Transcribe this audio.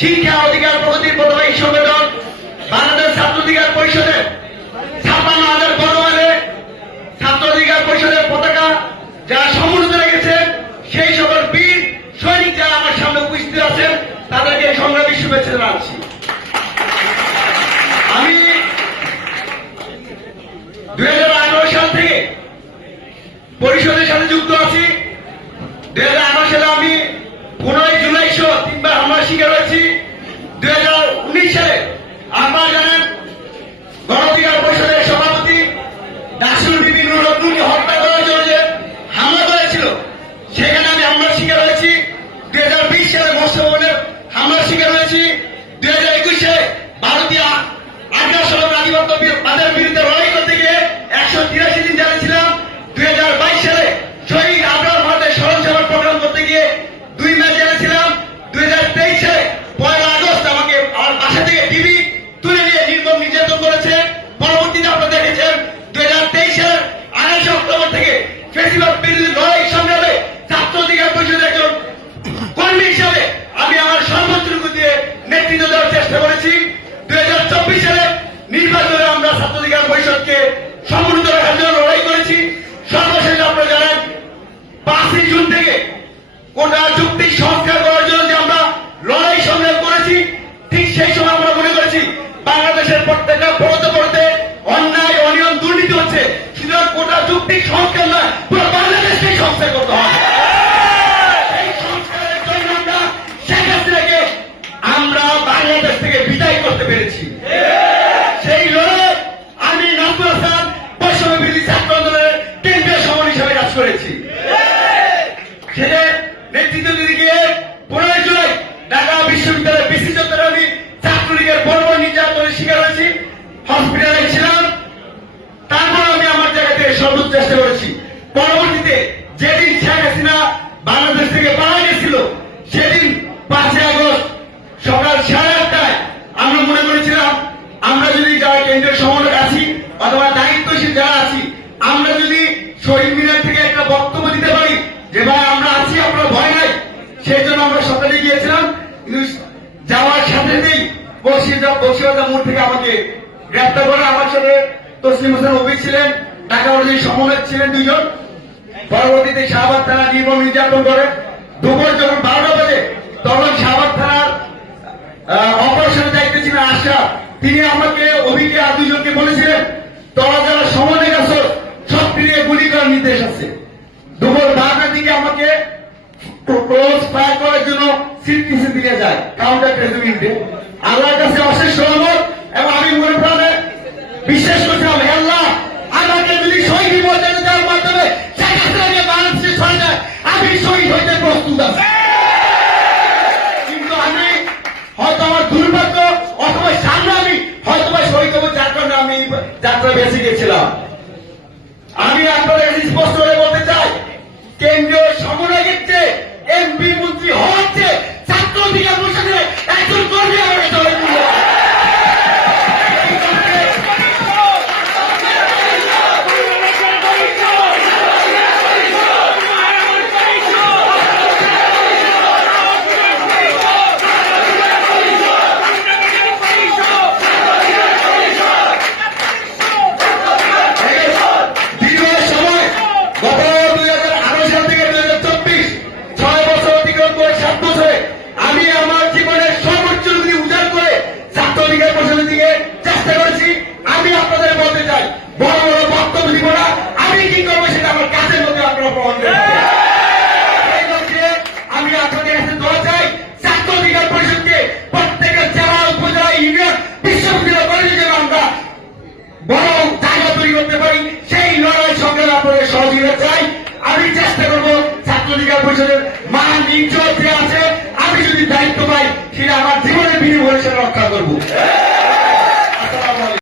শিক্ষা অধিকার প্রগতির প্রতিবাহী সংগঠন বাংলাদেশ ছাত্র অধিকার পরিষদের 56,000 বড়মালে ছাত্র অধিকার পরিষদের পতাকা যারা সমুন্নত রেখেছে সেই সকল বীর সৈনিক যারা আমার সামনে উপস্থিত আছেন তাদেরকে সংগ্রামী শুভেচ্ছা জানাচ্ছি। আমি 2011 সাল থেকে পরিষদের সাথে যুক্ত আছি। 2011 সালে আমি 15 জুলাই সহ 3বার হামলার শিকার হয়েছি। 2019 সালে আপনারা জানেন গণ অধিকার পরিষদের সভাপতি ডাকসুর বিবি নুরুন্নূরকে হত্যা করার জন্য যে হামলা করেছিল সেখানে আমি হামলার শিকার হয়েছি। 2020 সালে মোস্তফা হামলার শিকার হয়েছি। 2021 সালে ভারতীয় আগ্রাসন আধিপত্যবাদের বিরুদ্ধে লড়াই করতে গিয়ে 183 দিন জেলে ছিলাম। 2022 সালে শহীদ আবরার ভারতের স্মরণ সভার প্রোগ্রাম করতে গিয়ে 2 মাস জেলে ছিলাম। 2023 সালে 1 আগস্ট আমাকে আমার বাসা থেকে ডিবি তুলে নিয়ে নির্মম নির্যাতন করেছে। পরবর্তীতে আপনারা দেখেছেন 2023 সালের 28 অক্টোবর থেকে ফেসিবাদ বিরোধী লড়াই সংগ্রামে ছাত্র অধিকার পরিষদের একজন কর্মী হিসাবে আমি আমার সর্বোচ্চটুকু দিয়ে নেতৃত্ব দেওয়ার চেষ্টা করেছি। 2024 সালে নির্বাচনে আমরা ছাত্র অধিকার পরিষদকে সমুন্নত রাখার জন্য লড়াই করেছি। সর্বশেষ আপনারা জানেন 5 জুন থেকে কোটা যুক্তি সংস্কার করার জন্য যে আমরা লড়াই সংগ্রাম করেছি ঠিক সেই সময় আমরা মনে করেছি বাংলাদেশের প্রত্যেকটা পড়তে অন্যায় অনিয়ম দুর্নীতি হচ্ছে, সুতরাং কোটা যুক্তি সংস্কার নয় পুরো বাংলাদেশকে সংস্কার করতে হবে। এই সংস্কারের জন্য আমরা শেখ হাসিনাকে আমরা বাংলাদেশ থেকে বিদায় করতে পেরেছি। সেই লড়াই আমি নাজমুল হাসান বৈষম্য বিরোধী ছাত্র আন্দোলনের কেন্দ্রীয় সমন্বয় হিসেবে কাজ করেছি। সেটা নেতৃত্ব দিতে গিয়ে 15 জুলাই ঢাকা বিশ্ববিদ্যালয়ের বিসি চত্বরে আমি ছাত্রলীগের বর্বর নির্যাতনের শিকার হয়েছি, হসপিটালে ছিলাম। তারপর আমি আমার জায়গা থেকে সর্বোচ্চ চেষ্টা করেছি। পরবর্তীতে যেদিন শেখ হাসিনা বাংলাদেশ থেকে পালিয়ে গেছিল সেদিন 5 আগস্ট সকাল 8:30টায় আমরা মনে করেছিলাম আমরা যদি যারা কেন্দ্রীয় সমন্বয় আছি অথবা দায়িত্বশীল যারা আছি আমরা যদি শহীদ মিনার থেকে একটা বক্তব্য দিতে পারি যে ভাই আমরা আছি, আপনার ভয় নাই, সেই জন্য আমরা সকালে গিয়েছিলাম। কিন্তু যাওয়ার সাথেই বসিরহাট মোড় থেকে আমাকে গ্রেপ্তার করে। আমার সাথে তসলিম হোসেন অভি ছিলেন, ঢাকা অনুযায়ী সমন্বয় ছিলেন 2 জন। পরবর্তীতে শাহবাগ থানা নির্মম নির্যাতন করে। দুপুর যখন 12টা বাজে তখন শাহবাগ থানার অপারেশনে দায়িত্বে ছিলেন আশরাফ, তিনি আমাকে অভিকে আর 2 জনকে বলেছিলেন তোরা যারা সমন্বয় আছো সব ফিরিয়ে গুলি করার নির্দেশ আছে। দুপুর 12টার দিকে আমাকে ক্লোজ ফায়ার করার জন্য সিটিসি দিকে যায় কাউন্টার প্রেসিডেন্টে। আল্লাহর কাছে অশেষ রহমত এবং আমি মনে প্রাণে বিশ্বাস করছিলাম হে আল্লাহ আমাকে যদি শহীদ মর্যাদা দেওয়ার মাধ্যমে শেখ হাসিনাকে বাংলাদেশে সরে যায় আমি শহীদ হইতে প্রস্তুত আছি। কিন্তু আমি হয়তো আমার দুর্ভাগ্য অথবা সামনে আমি হয়তো শহীদ হবো যার কারণে আমি যাত্রা বেঁচে গেছিলাম। আমি আপনাদের স্পষ্ট করে বলতে চাই কেন্দ্রীয় সমন্বয় ক্ষেত্রে এমপি মন্ত্রী হচ্ছে ছাত্র অধিকার পরিষদের একজন কর্মী আমার কাছে আমি আমার জীবনের সর্বোচ্চ উজাড় করে ছাত্র অধিকার পরিষদের দিকে চেষ্টা করেছি। আমি আপনাদের বলতে চাই বড় বড় বক্তব্য দিব না, আমি কি করবো সেটা আমার কাজের মধ্যে আপনারা প্রমাণ করবেন। আমি আপনাদের কাছে দোয়া চাই ছাত্র অধিকার পরিষদকে প্রত্যেকের জেলা উপজেলা ইউনিয়ন বিশ্ববিদ্যালয় কলেজে যেন আমরা বড় জায়গা তৈরি করতে পারি সেই লড়াই সংগ্রামে আপনাদের সহযোগিতা চাই। আমি চেষ্টা করবো ছাত্র অধিকার পরিষদের মান ইজ্জত আছে আমি যদি দায়িত্ব পাই সেটা আমার জীবনের বিনিময়ে রক্ষা